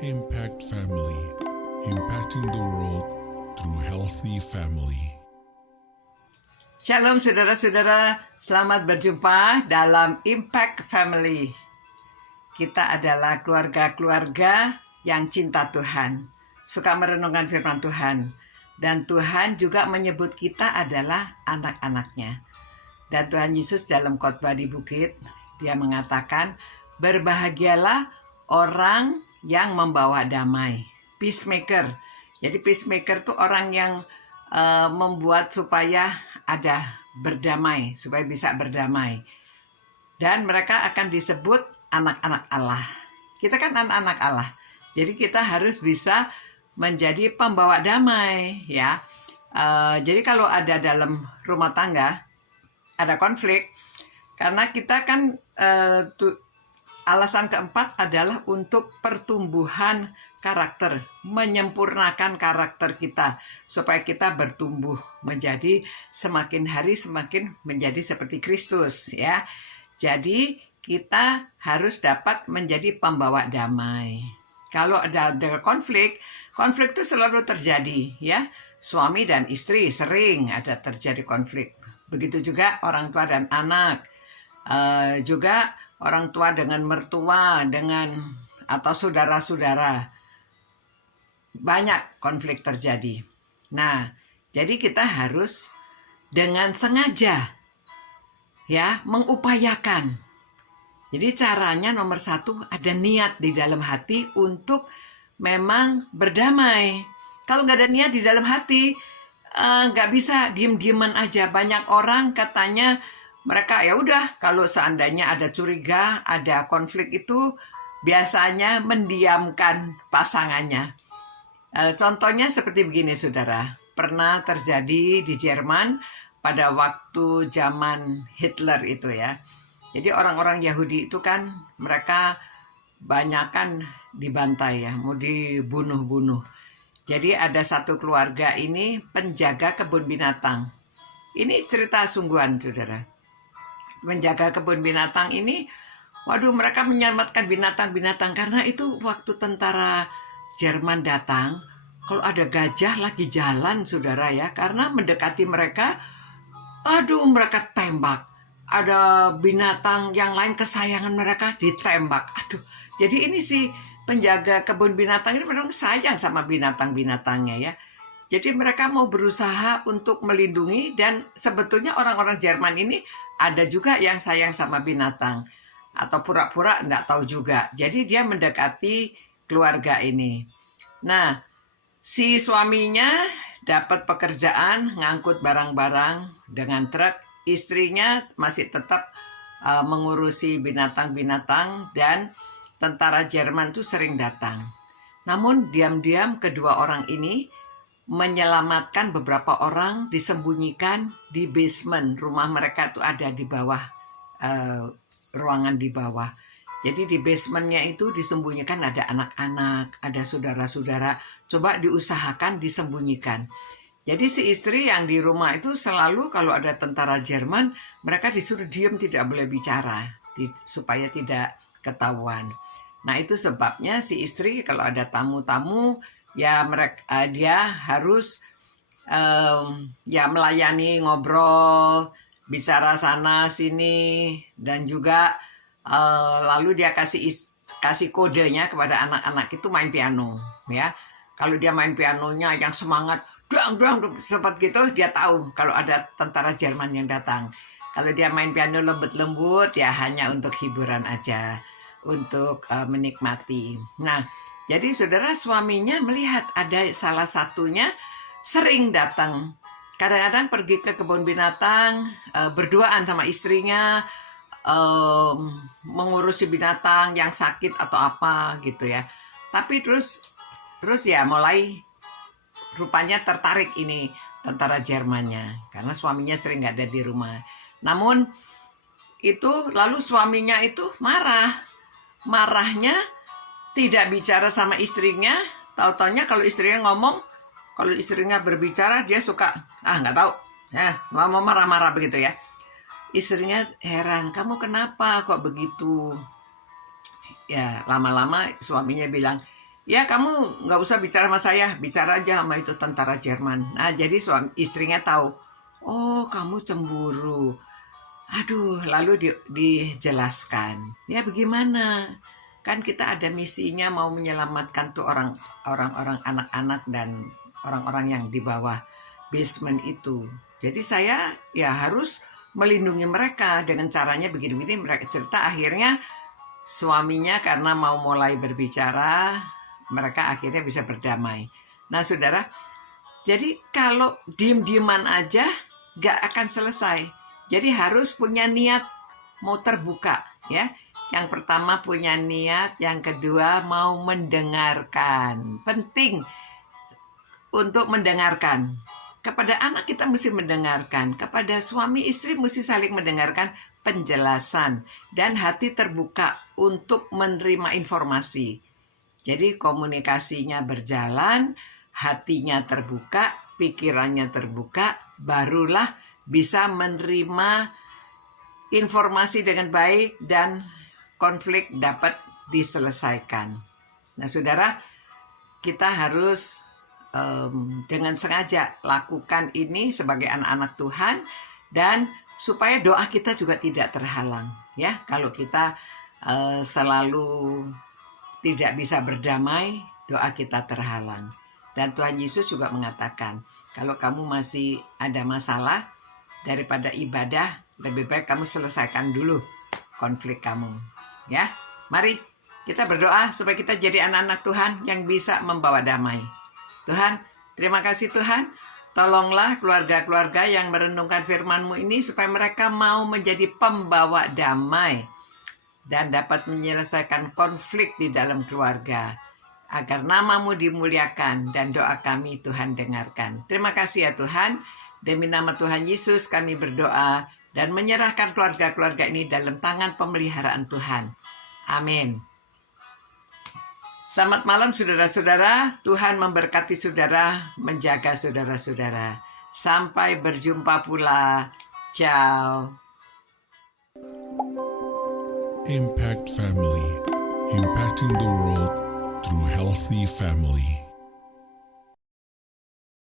Impact Family, impacting the world through healthy family. Shalom saudara-saudara, selamat berjumpa dalam Impact Family. Kita adalah keluarga-keluarga yang cinta Tuhan, suka merenungkan firman Tuhan. Dan Tuhan juga menyebut kita adalah anak-anaknya. Dan Tuhan Yesus dalam khotbah di bukit, dia mengatakan, berbahagialah orang yang membawa damai. Peacemaker. Jadi peacemaker itu orang yang membuat supaya ada berdamai, supaya bisa berdamai. Dan mereka akan disebut anak-anak Allah. Kita kan anak-anak Allah. Jadi kita harus bisa menjadi pembawa damai, ya. Jadi kalau ada dalam rumah tangga ada konflik, karena kita kan alasan keempat adalah untuk pertumbuhan karakter, menyempurnakan karakter kita supaya kita bertumbuh menjadi semakin hari semakin menjadi seperti Kristus, ya. Jadi kita harus dapat menjadi pembawa damai. Kalau ada konflik itu selalu terjadi, ya. Suami dan istri sering ada terjadi konflik. Begitu juga orang tua dan anak, juga orang tua dengan mertua, atau saudara-saudara. Banyak konflik terjadi. Nah, jadi kita harus dengan sengaja, ya, mengupayakan. Jadi caranya nomor satu, ada niat di dalam hati untuk memang berdamai. Kalau nggak ada niat di dalam hati, nggak bisa diem-dieman aja. Banyak orang katanya mereka ya udah, kalau seandainya ada curiga, ada konflik itu biasanya mendiamkan pasangannya. Contohnya seperti begini, saudara. Pernah terjadi di Jerman pada waktu zaman Hitler itu, ya. Jadi orang-orang Yahudi itu kan mereka banyakan dibantai, ya, mau dibunuh-bunuh. Jadi ada satu keluarga ini penjaga kebun binatang. Ini cerita sungguhan, saudara. Menjaga kebun binatang ini, waduh, mereka menyelamatkan binatang-binatang karena itu waktu tentara Jerman datang, kalau ada gajah lagi jalan, saudara, ya, karena mendekati mereka, aduh, mereka tembak. Ada binatang yang lain kesayangan mereka ditembak. Aduh, jadi ini si penjaga kebun binatang ini memang sayang sama binatang-binatangnya, ya. Jadi mereka mau berusaha untuk melindungi, dan sebetulnya orang-orang Jerman ini ada juga yang sayang sama binatang. Atau pura-pura enggak tahu juga. Jadi dia mendekati keluarga ini. Nah, si suaminya dapat pekerjaan ngangkut barang-barang dengan truk. Istrinya masih tetap mengurusi binatang-binatang, dan tentara Jerman itu sering datang. Namun diam-diam kedua orang ini menyelamatkan beberapa orang, disembunyikan di basement. Rumah mereka itu ada di bawah, ruangan di bawah. Jadi di basementnya itu disembunyikan, ada anak-anak, ada saudara-saudara. Coba diusahakan disembunyikan. Jadi si istri yang di rumah itu selalu kalau ada tentara Jerman, mereka disuruh diam, tidak boleh bicara, supaya tidak ketahuan. Nah, itu sebabnya si istri kalau ada tamu-tamu, ya dia harus ya melayani, ngobrol, bicara sana sini, dan juga lalu dia kasih kodenya kepada anak-anak itu main piano, ya. Kalau dia main pianonya yang semangat, dang seperti gitu, dia tahu kalau ada tentara Jerman yang datang. Kalau dia main piano lembut-lembut, ya hanya untuk hiburan aja, untuk menikmati. Nah, jadi saudara, suaminya melihat ada salah satunya sering datang. Kadang-kadang pergi ke kebun binatang, berduaan sama istrinya, mengurusi binatang yang sakit atau apa gitu, ya. Tapi terus ya mulai rupanya tertarik ini tentara Jermannya, karena suaminya sering nggak ada di rumah. Namun itu lalu suaminya itu marahnya tidak bicara sama istrinya. Tahu-taunya kalau istrinya ngomong, kalau istrinya berbicara, dia suka nggak tahu, ya, mau marah-marah begitu, ya. Istrinya heran, kamu kenapa kok begitu? Ya, lama-lama suaminya bilang, ya kamu nggak usah bicara sama saya, bicara aja sama itu tentara Jerman. Nah, jadi istrinya tahu, oh kamu cemburu. Aduh, lalu dijelaskan. Ya bagaimana? Kan kita ada misinya mau menyelamatkan tuh orang-orang anak-anak dan orang-orang yang di bawah basement itu. Jadi saya ya harus melindungi mereka dengan caranya begini-begini. Mereka cerita, akhirnya suaminya karena mau mulai berbicara, mereka akhirnya bisa berdamai. Nah saudara, jadi kalau diem-dieman aja gak akan selesai. Jadi harus punya niat mau terbuka ya. Yang pertama punya niat, yang kedua mau mendengarkan. Penting untuk mendengarkan. Kepada anak kita mesti mendengarkan, kepada suami istri mesti saling mendengarkan penjelasan dan hati terbuka untuk menerima informasi. Jadi komunikasinya berjalan, hatinya terbuka, pikirannya terbuka, barulah bisa menerima informasi dengan baik dan konflik dapat diselesaikan. Nah saudara, kita harus dengan sengaja lakukan ini sebagai anak-anak Tuhan, dan supaya doa kita juga tidak terhalang ya. Kalau kita selalu tidak bisa berdamai, doa kita terhalang. Dan Tuhan Yesus juga mengatakan, kalau kamu masih ada masalah, daripada ibadah, lebih baik kamu selesaikan dulu konflik kamu ya. Mari kita berdoa supaya kita jadi anak-anak Tuhan yang bisa membawa damai. Tuhan, terima kasih Tuhan. Tolonglah keluarga-keluarga yang merenungkan firman-Mu ini supaya mereka mau menjadi pembawa damai dan dapat menyelesaikan konflik di dalam keluarga, agar nama-Mu dimuliakan dan doa kami Tuhan dengarkan. Terima kasih ya Tuhan. Demi nama Tuhan Yesus kami berdoa dan menyerahkan keluarga-keluarga ini dalam tangan pemeliharaan Tuhan. Amin. Selamat malam saudara-saudara. Tuhan memberkati saudara, menjaga saudara-saudara. Sampai berjumpa pula. Ciao. Impact Family, impacting the world through healthy family.